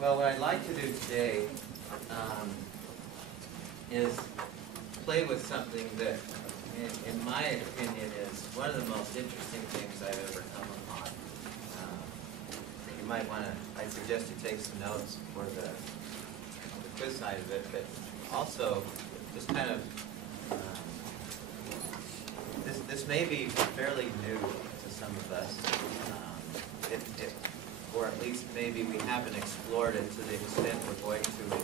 Well, what I'd like to do today is play with something that, in my opinion, is one of the most interesting things I've ever come upon. You might want to, I suggest you take some notes for the quiz side of it, but also just kind of, this may be fairly new to some of us. Or at least maybe we haven't explored it to the extent we're going to in here.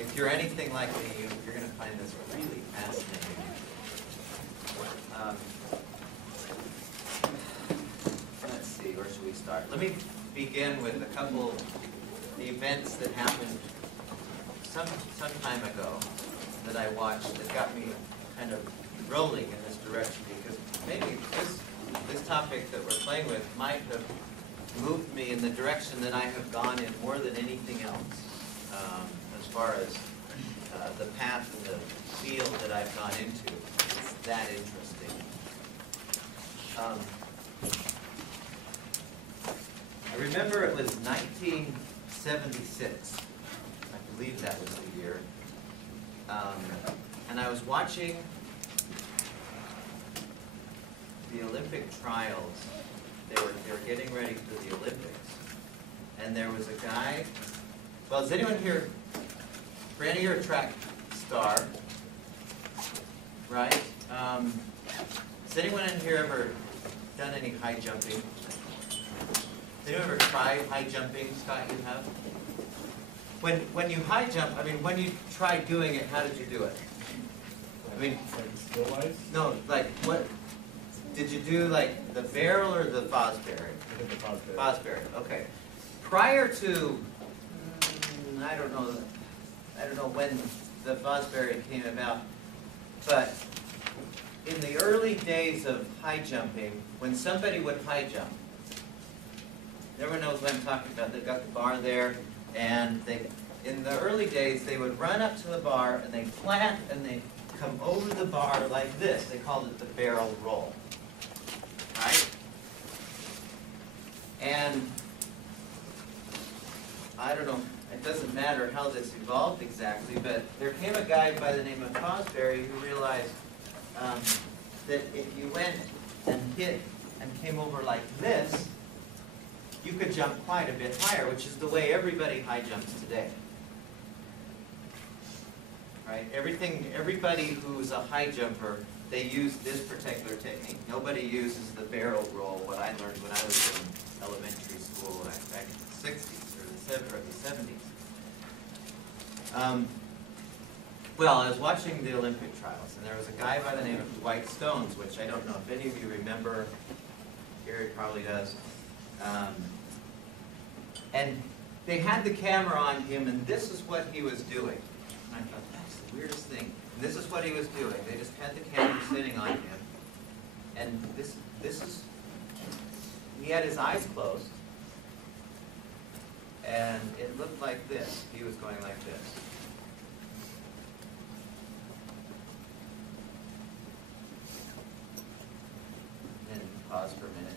If you're anything like me, you're going to find this really fascinating. Let's see, where should we start? Let me begin with a couple events that happened some time ago that I watched that got me kind of rolling in this direction, because maybe this topic that we're playing with might have moved me in the direction that I have gone in more than anything else, as far as the path and the field that I've gone into. It's that interesting. I remember it was 1976. I believe that was the year. And I was watching the Olympic trials. They were getting ready for the Olympics. And there was a guy, well, is anyone here, Brandy, you're a track star, right? Has anyone in here ever done any high jumping? Has anyone ever tried high jumping? Scott, you have? When you high jump, I mean, when you tried doing it, how did you do it? I mean, like still life? No, like what? Did you do like the barrel or the Fosbury? I think the Fosbury. Fosbury, okay. Prior to, I don't know when the Fosbury came about, but in the early days of high jumping, when somebody would high jump, everyone knows what I'm talking about. They've got the bar there, and in the early days, they would run up to the bar, and they plant, and they come over the bar like this. They called it the barrel roll. Right? And I don't know, it doesn't matter how this evolved exactly, but there came a guy by the name of Fosbury who realized that if you went and hit and came over like this, you could jump quite a bit higher, which is the way everybody high jumps today. Right? Everybody who's a high jumper, they use this particular technique. Nobody uses the barrel roll, what I learned when I was in elementary school back in the 60s or the 70s. Well, I was watching the Olympic trials, and there was a guy by the name of Dwight Stones, which I don't know if any of you remember. Gary probably does. And they had the camera on him, and this is what he was doing. And I thought, that's the weirdest thing. And this is what he was doing. They just had the camera sitting on him. And this is, he had his eyes closed. And it looked like this. He was going like this. And then pause for a minute.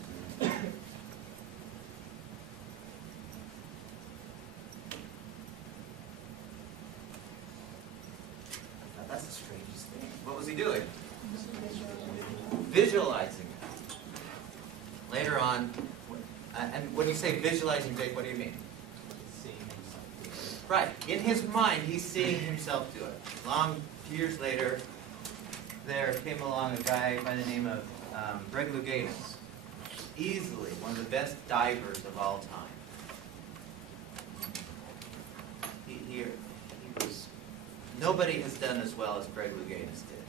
That's the strangest thing. What was he doing? Visualizing it. Later on, and when you say visualizing, Jake, what do you mean? Seeing himself do it. Right. In his mind, he's seeing himself do it. Long years later, there came along a guy by the name of Greg Louganis. Easily one of the best divers of all time. He was... Nobody has done as well as Greg Louganis did.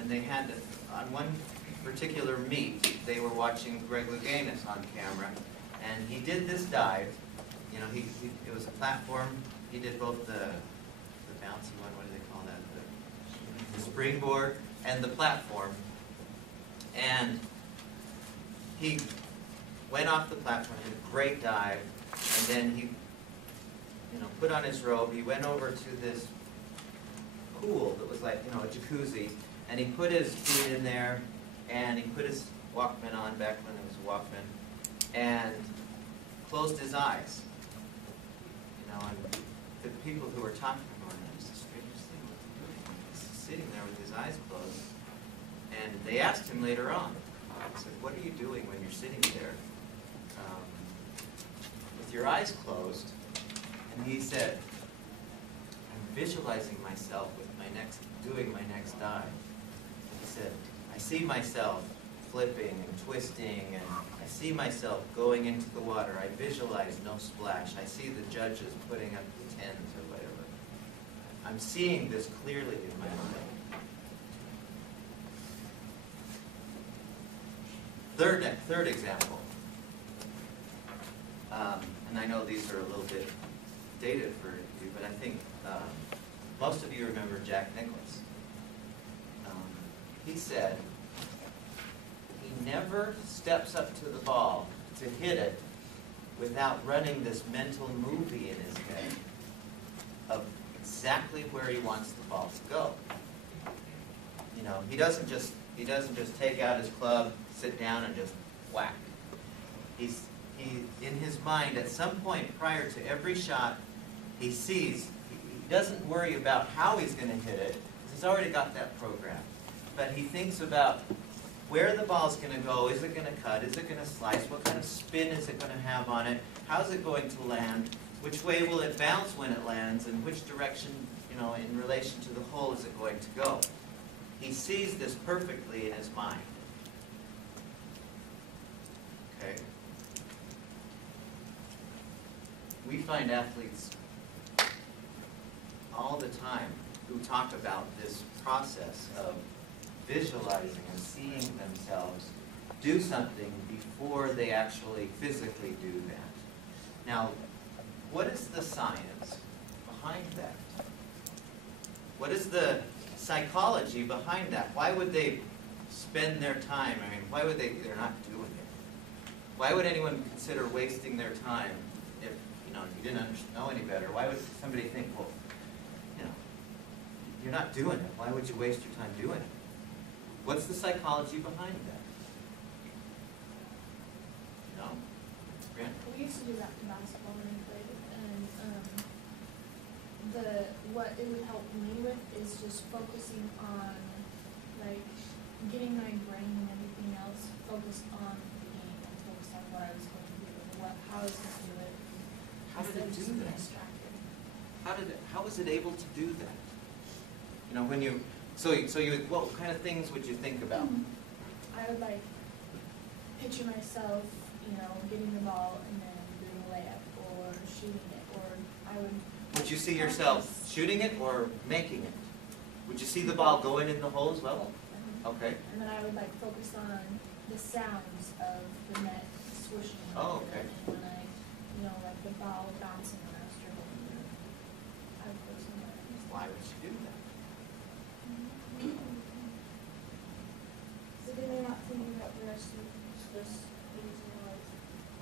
And they had, on one particular meet, they were watching Greg Louganis on camera, and he did this dive. You know, it was a platform. He did both the bouncy one, what do they call that? The springboard and the platform. And he went off the platform, did a great dive, and then he put on his robe, he went over to this pool that was like, a jacuzzi, and he put his feet in there, and he put his Walkman on back when it was a Walkman, and closed his eyes. You know, and the people who were talking to him, that was the strangest thing. What's he doing? He's sitting there with his eyes closed. And they asked him later on, said, what are you doing when you're sitting there with your eyes closed? And he said, I'm visualizing myself with doing my next dive. He said, I see myself flipping and twisting, and I see myself going into the water. I visualize no splash. I see the judges putting up the 10s or whatever. I'm seeing this clearly in my mind. Third example, and I know these are a little bit dated for you, but I think most of you remember Jack Nicklaus. He said he never steps up to the ball to hit it without running this mental movie in his head of exactly where he wants the ball to go. You know, he doesn't just take out his club, sit down, and just whack. He in his mind, at some point prior to every shot, he doesn't worry about how he's going to hit it. He's already got that program. But he thinks about where the ball's going to go. Is it going to cut? Is it going to slice? What kind of spin is it going to have on it? How's it going to land? Which way will it bounce when it lands? And which direction, you know, in relation to the hole is it going to go? He sees this perfectly in his mind. Okay? We find athletes all the time who talk about this process of visualizing and seeing themselves do something before they actually physically do that. Now, what is the science behind that? What is the psychology behind that? Why would they spend their time? I mean, why would they're not doing it. Why would anyone consider wasting their time if, you know, you didn't know any better? Why would somebody think, well, you know, you're not doing it. Why would you waste your time doing it? What's the psychology behind that? You know? Grant? We used to do that in basketball when we played, and what it would help me with is just focusing on, like, getting my brain and everything else focused on the game and focused on what I was going to do and how I was going to do it. How did it do Instead of just being that? distracted. How was it able to do that? You know, when you, what kind of things would you think about? I would, like, picture myself, you know, getting the ball and then doing a layup or shooting it, or I would. Would you see yourself shooting it or making it? Would you see the ball going in the hole as well? Okay. And then I would, like, focus on the sounds of the net swooshing. Oh, okay. And when you know, like the ball bouncing when I was dribbling. I would focus on that. Why would you do that? So then they're not thinking about the rest of this using life.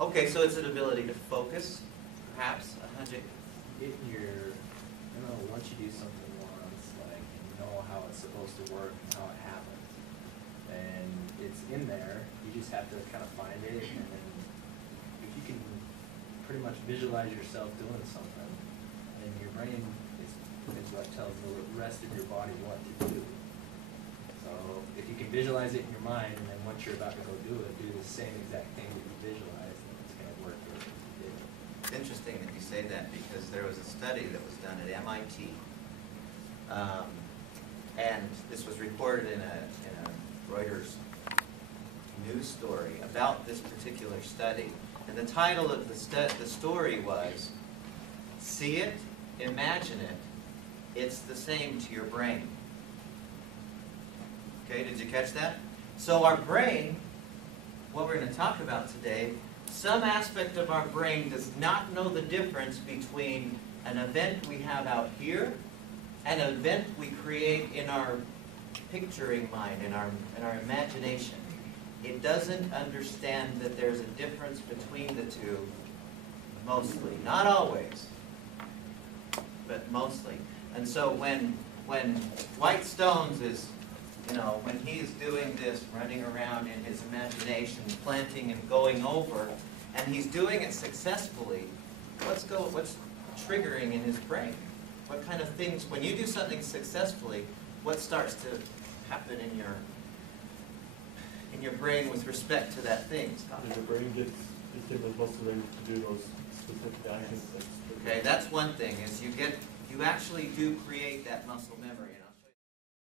Okay, so it's an ability to focus, perhaps, If you're, you know, once you do something once, like, you know how it's supposed to work and how it happens, and it's in there, you just have to kind of find it, and then if you can pretty much visualize yourself doing something, then your brain is what tells the rest of your body what to do. So if you can visualize it in your mind, and then once you're about to go do it, do the same exact thing that you visualized, then it's going to work the way you did it. It's interesting that you say that because there was a study that was done at MIT, and this was reported in a Reuters news story about this particular study. And the title of the story was, "See it, imagine it, it's the same to your brain." Okay, did you catch that? So our brain, what we're going to talk about today, some aspect of our brain does not know the difference between an event we have out here and an event we create in our picturing mind, in our imagination. It doesn't understand that there's a difference between the two, mostly. Not always, but mostly. And so when White Stones is You know, when he's doing this, running around in his imagination, planting and going over, and he's doing it successfully, what's triggering in his brain? What kind of things, when you do something successfully, what starts to happen in your brain with respect to that thing, Scott? And your brain gets motivated to do those specific actions. Okay, that's one thing, is you actually do create that muscle memory.